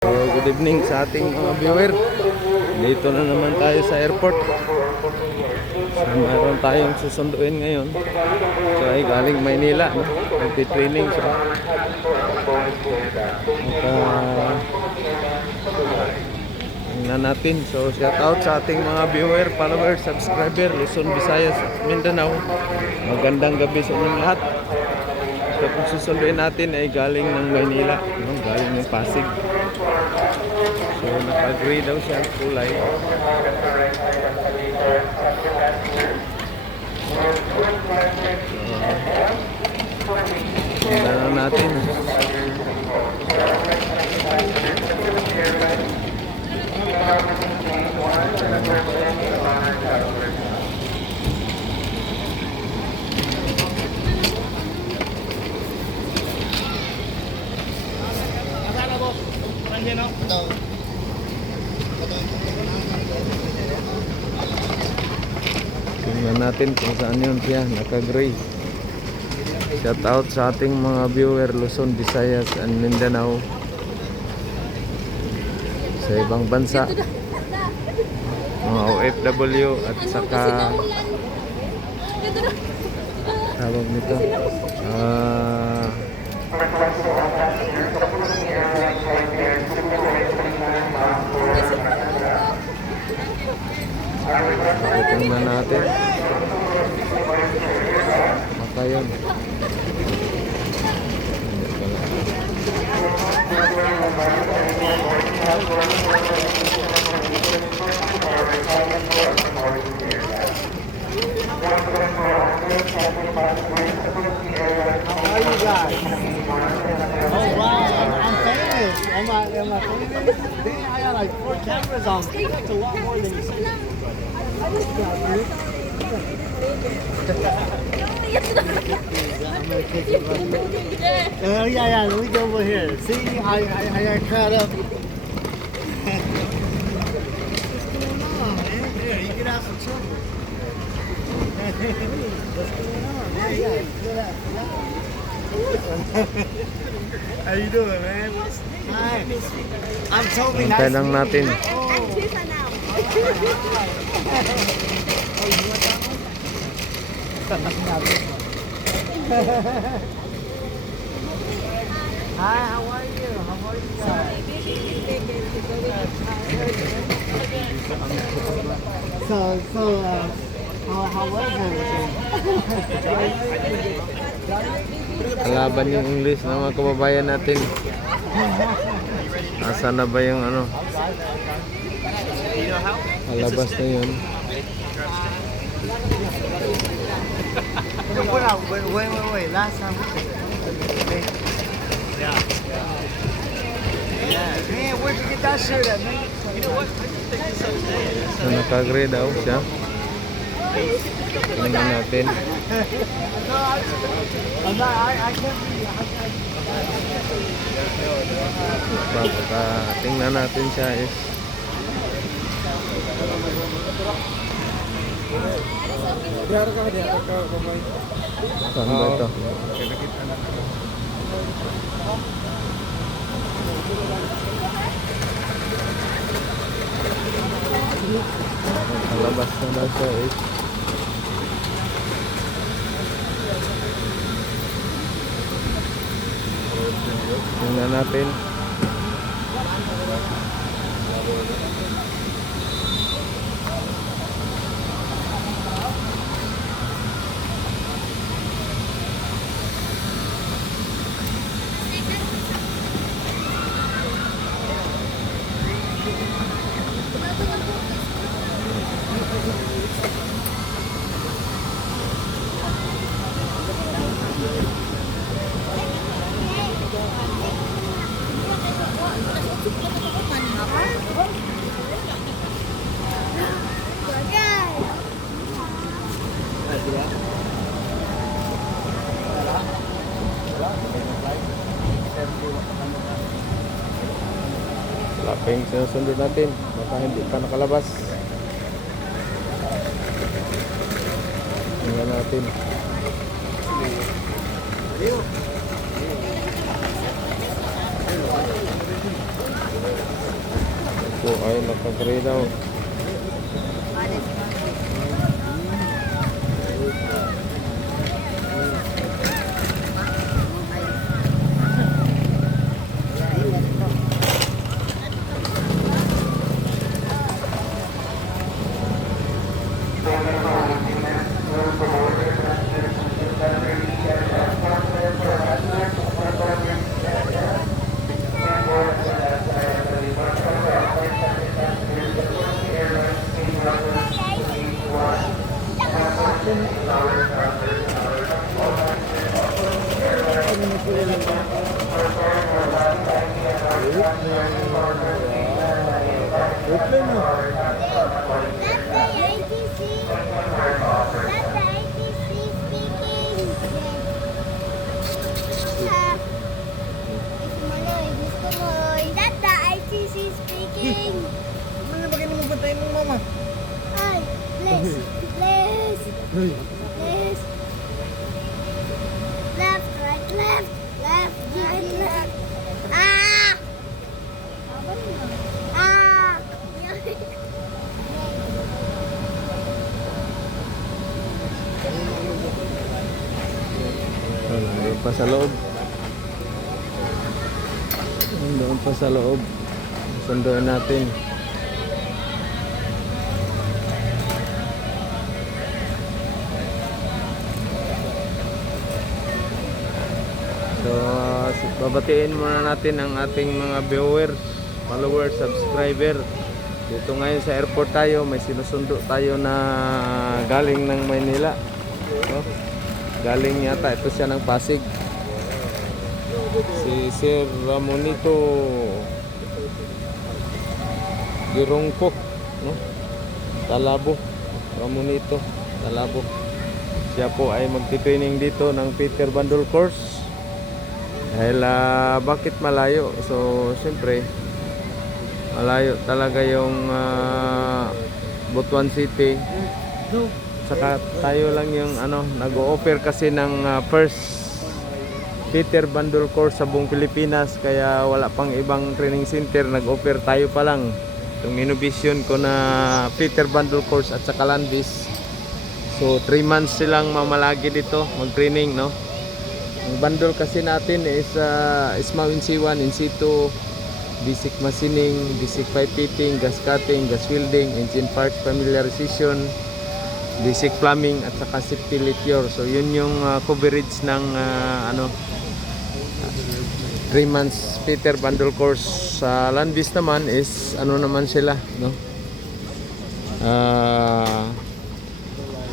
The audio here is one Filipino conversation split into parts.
So, good evening sa ating mga viewer. Dito na naman tayo sa airport. So, mayroon tayong susunduin ngayon. So, ay galing Maynila. Nagtitraining siya. Tingnan natin. So, shout out sa ating mga viewer, followers, subscriber, Luzon, Visayas, Mindanao. Magandang gabi sa inyong lahat. So, kung susunduin natin ay galing ng Maynila, no? Galing ng Pasig. So, naka-gray daw siya ang kulay. Tingnan na natin. Tingnan natin kung saan yun siya, naka-gray. Shout out sa ating mga viewer Luzon, Visayas, and Mindanao. Sa ibang bansa, mga OFW at saka tawag nito tingnan natin makayan. How are you guys? Oh wow, I'm famous. Am I famous? Dang, I got like 4 cameras on me. That's a lot more than you see. I'm gonna kick it right there. Yeah, let me go over here. See, I got caught up. What's going on, man? Yeah, you get out some trouble. What's going on, man? Yeah. How you doing, man? Hi. I'm totally nice. Antay lang natin. Hi, how are you? How are you guys? How was everything? Kalaban yung English ng mga kababayan natin. Asa na ba yung ano? Kalabas na yun. Wait. Last time we did it. Yeah. Man, where'd you get that shirt at, man? You know what? So, naka-gray daw siya. Tingnan natin. Pagka tingnan natin siya is saan ba ito? Kalabas na daw siya is tingnan natin. Wala pa yung sinusunod natin. Baka hindi pa nakalabas. Tingnan natin. po ay nakagrinaw. Speaking. Ano ba ganun mo bantayin mo, mama? Ay, please, please, please. Left, right, left, left, right, left. Ah! Ah! Doon pa sa loob. Doon pa sa loob. Sunduin natin. So, babatiin muna natin ang ating mga viewers, followers, subscriber. Dito ngayon sa airport tayo, may sinusundo tayo na galing ng Maynila. No? Galing yata, ito siya ng Pasig. Si Sir Ramonito Girongko, no? Talabo. Ramonito Talabo. Siya po ay magti-training dito ng Peter Bandol course. Dahil bakit malayo? So, siyempre malayo talaga yung Butuan City. Saka tayo lang yung nag-o-offer kasi ng first Peter Bandol course sa buong Pilipinas, kaya wala pang ibang training center, nag-offer tayo pa lang. Itong innovation ko na Peter Bandol course at saka Landis. So 3 months silang mamalagi dito mag-training, no? Ang bundle kasi natin is ISMAW NC1, NC2, basic machining, basic pipe fitting, gas cutting, gas welding, engine parts familiarization, basic plumbing at saka safety lithior. So yun yung coverage ng 3 months Peter Bandol course. Sa Landis naman is naman sila, no?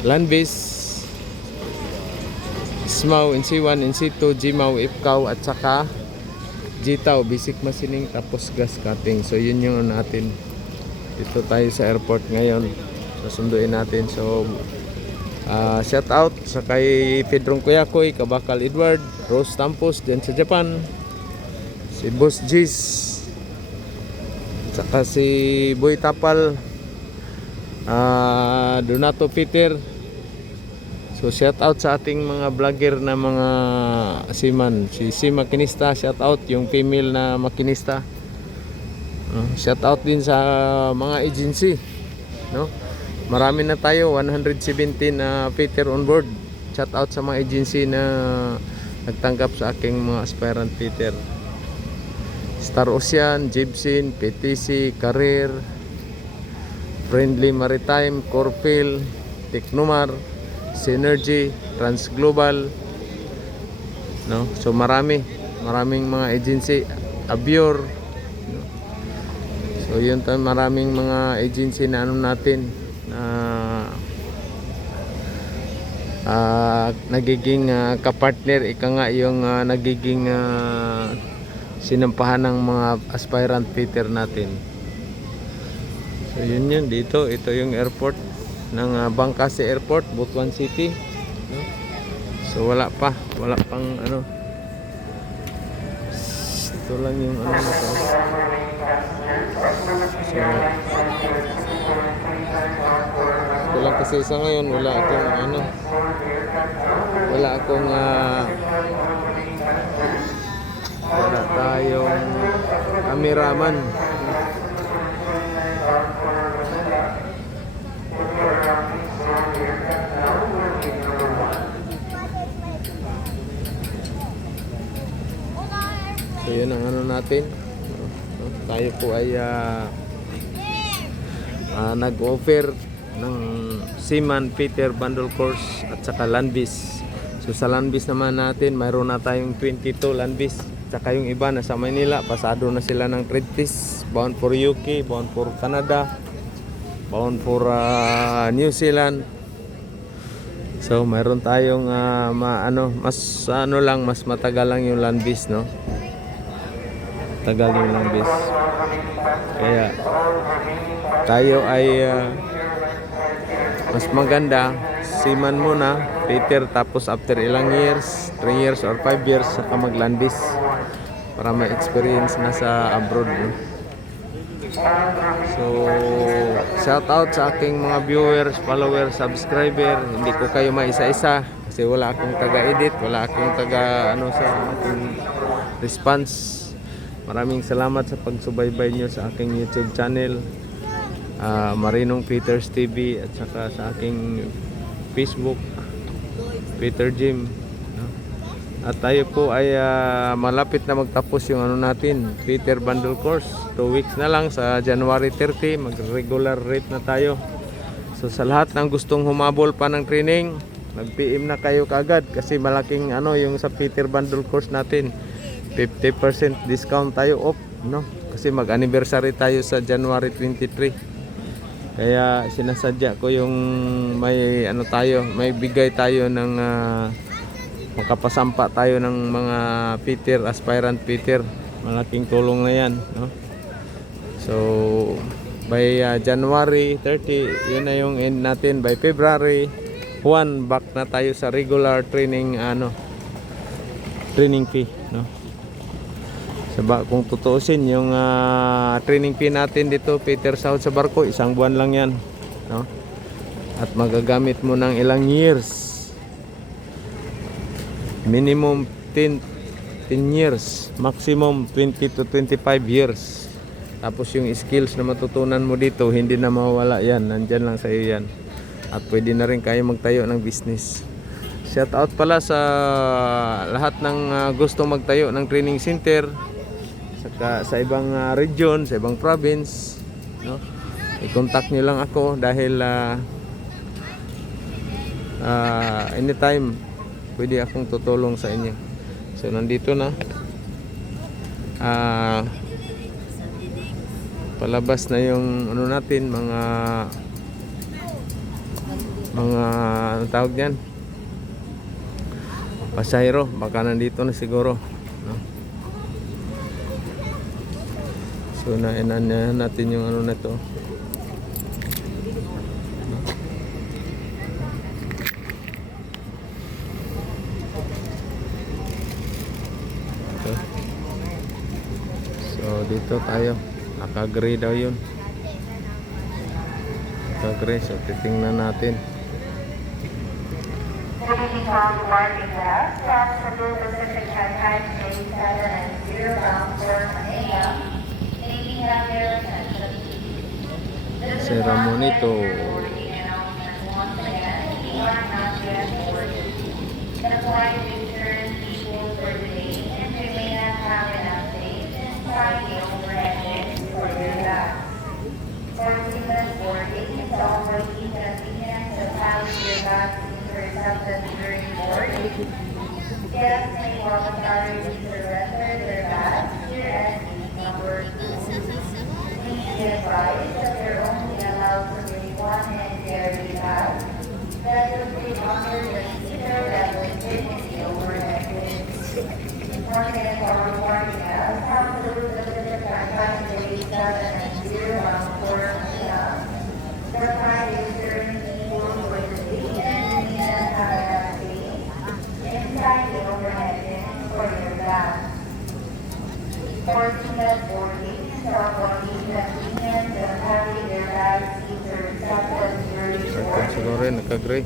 Landis, ISMAW NC1, NC2, GMAW, IFCAW at saka GTAW, basic machining tapos gas cutting. So yun yung natin. Dito tayo sa airport ngayon. Susunduin natin. So shout out sa kay Pedrong Kuyakoy, Kabakal Edward, Rose Tampos diyan sa Japan, si Boss Jis, saka si Boy Tapal, Donato Peter. So shout out sa ating mga vlogger na mga seaman. Si Makinista, shout out yung female na makinista. Shout out din sa mga agency, no? Marami na tayo, 117 Peter on board. Shout out sa mga agency na nagtanggap sa aking mga aspirant Peter. Star Ocean, Jibsin, PTC, Career, Friendly Maritime, Corpil, Tecnomar, Synergy, Transglobal, no? So maraming mga agency, Abior, no? So yun tayo, maraming mga agency na natin na nagiging kapartner, ika nga yung nagiging sinampahan ng mga aspirant Peter natin. So yun dito, ito yung airport ng Bangkase Airport, Butuan City, no? So wala pang ito lang yung nito. So ito lang kasi sa ngayon wala tayong cameraman. yun ang ano natin. Tayo po ay nag-offer ng Seaman Peter Bundle Course at saka Landbis. So sa Landbis naman natin, mayroon na tayong 22 Landbis. Saka yung iba nasa Manila, pasado na sila ng trade test, bound for UK, bound for Canada, bound for New Zealand. So mayroon tayong mas matagal lang yung Landbis, no? Tagal yung Landbis. Kaya tayo ay mas maganda Seaman muna, Peter, tapos after ilang years, 3 years or 5 years saka mag-Landbis para may experience na sa abroad, no? So shout out sa aking mga viewers, followers, subscriber. Hindi ko kayo maisa-isa kasi wala akong taga-edit, wala akong sa aking response. Maraming salamat sa pagsubaybay nyo sa aking YouTube channel, Marinong Peters TV, at saka sa aking Facebook, Peter Jim, no? At tayo po ay malapit na magtapos yung natin, Peter Bundle Course. 2 weeks na lang, sa January 30 mag-regular rate na tayo. So sa lahat ng gustong humabol pa ng training, mag-PM na kayo kaagad kasi malaking yung sa Peter Bundle Course natin, 50% discount tayo off, no? Kasi mag-anniversary tayo sa January 23. Kaya sinasadya ko yung may may bigay tayo ng makapasampa tayo ng mga Peter, aspirant Peter. Malaking tulong na yan, no? So by January 30, yun na yung end natin. By February 1, back na tayo sa regular training training fee, no? Kung tutuusin yung training fee natin dito, Peter South sa barko, 1 buwan lang yan, no? At magagamit mo ng ilang years, minimum 10 years, maximum 20 to 25 years. Tapos yung skills na matutunan mo dito, hindi na mawawala yan, nandyan lang sa iyo yan. At pwede na rin kayo magtayo ng business. Shout out pala sa lahat ng gustong magtayo ng training center sa ibang region, sa ibang province, no? I-contact nyo lang ako dahil anytime pwede akong tutulong sa inyo. So nandito na, palabas na yung natin, mga anong tawag yan, pasahero, baka nandito na siguro, no? So nainahan natin yung na to. Okay. So dito tayo, naka-gray daw yun. Naka-gray, so titingnan natin. Ceremony to siguro rin naka-gray.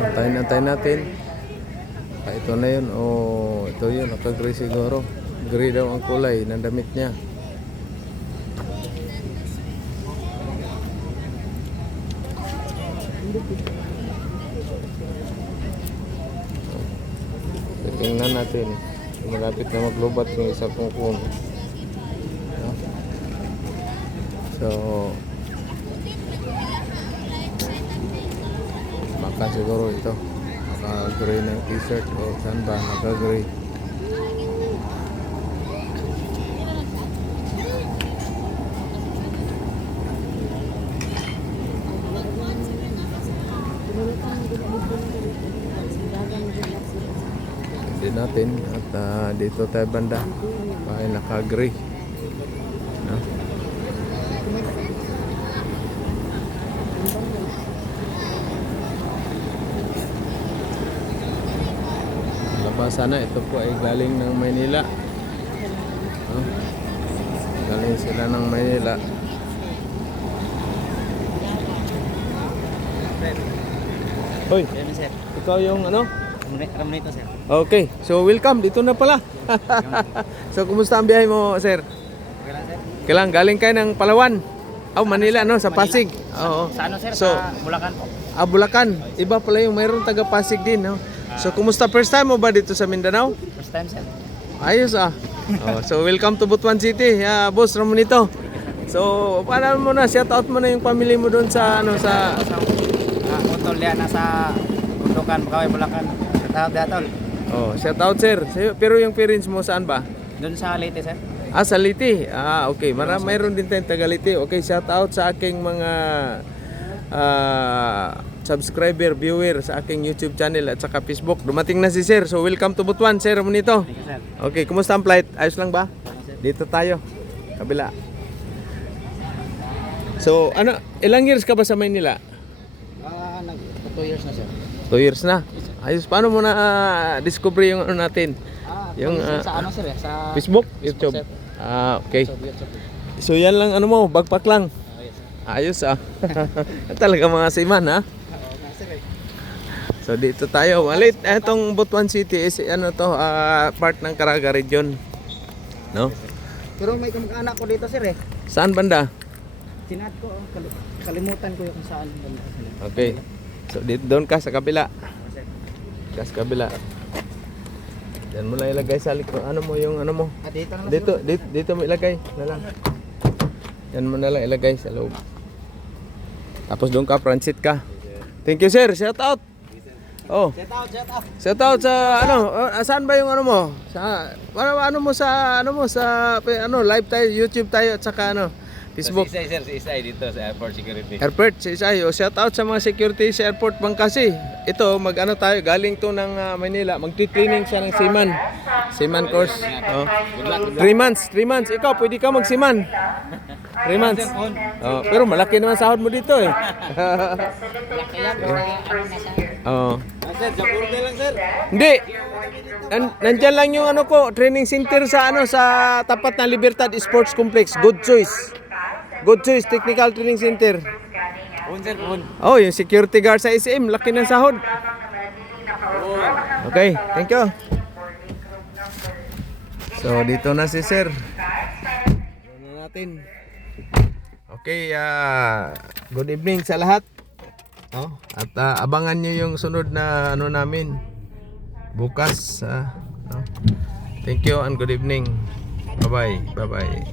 Antayin natin. ito na yun o ito yun, naka-gray siguro. Gray daw ang kulay ng damit niya. Tingnan natin. Malapit na maglubat yung isa kong puno. So, baka siguro ito. Naka-gray ng t-shirt o saan ba? Naka-gray. Hindi natin at dito tayo banda. Ay naka-gray. No? Sana ito po ay galing ng Maynila. Galing sila ng Maynila. Hoy, ikaw yung ano? Ramonito, sir. Okay, so welcome. Dito na pala. So kumusta ang biyahe mo, sir? Okay lang, sir. Kailang galing kayo ng Palawan. Manila, no? Sa Pasig. Oo. Sa ano, sir? So, sa Bulacan po. Bulacan. Iba pala yung mayroong taga Pasig din, no? So kumusta? First time mo ba dito sa Mindanao? First time, sir. Ayos so welcome to Butuan City, Boss Ramonito. So paano mo na, shout out mo na yung family mo doon sa ano sa Utol yan, nasa Bundukan, Bukaway, Bulacan. Katawag datol. shout out sir. Pero yung parents mo saan ba? Doon sa Leyte, sir. Sa Leyte. Okay. Mayroon din tayong taga Leyte. Okay, shout out sa aking mga subscriber, viewer sa aking YouTube channel at saka Facebook. Dumating na si sir. So welcome to Butuan, sir Ramonito. Thank you, sir. Okay, kumusta ang flight? Ayos lang ba? Dito tayo. Kabila. So, ilang years ka ba sa Maynila? 2 years na, sir. 2 years na. Ayos, paano mo na discover yung ano natin? Yung sa ano, sir? Sa Facebook? Facebook, YouTube? sir. Okay. YouTube. So yan lang ano mo, backpack lang. Yes, sir. Ayos Talaga mga siman ha. So dito tayo. Malit, itong Butuan City is ano to, part ng Caraga region. No? Pero may kamag-anak ko dito, sir, eh. Saan banda? Tinad ko, kalimutan ko yung kung saan banda. Okay. So dito doon ka sa kabila. Ka sa kabila. Diyan mo lang ilagay sa likod. Ano mo yung ano mo? Dito na lang. Dito mo ilagay na lang. Yan mo na lang ilagay sa loob. Tapos doon ka, transit ka. Thank you sir, shout out. Shout out. Shout out sa saan ba yung ano mo? Sa live tayo, YouTube tayo at saka Facebook. Si Isay dito sa airport security. Airport, si Isay. Shout out sa mga security sa airport Bangkasi. Ito, galing to ng Manila. Magti-training siya ng seaman course. 3 months. Ikaw, pwede ka mag-seaman. 3 months. Pero malaki naman sahod mo dito eh. Sir, Japurde lang, sir. Hindi. Nandiyan lang yung training center sa sa tapat ng Libertad Sports Complex, Good Choice Technical Training Center. Sir, Yung security guard sa SM, laki ng sahod. Okay, thank you. So dito na si sir. Dito na natin. Okay, good evening sa lahat. At abangan nyo yung sunod na namin bukas. Thank you and good evening. Bye bye.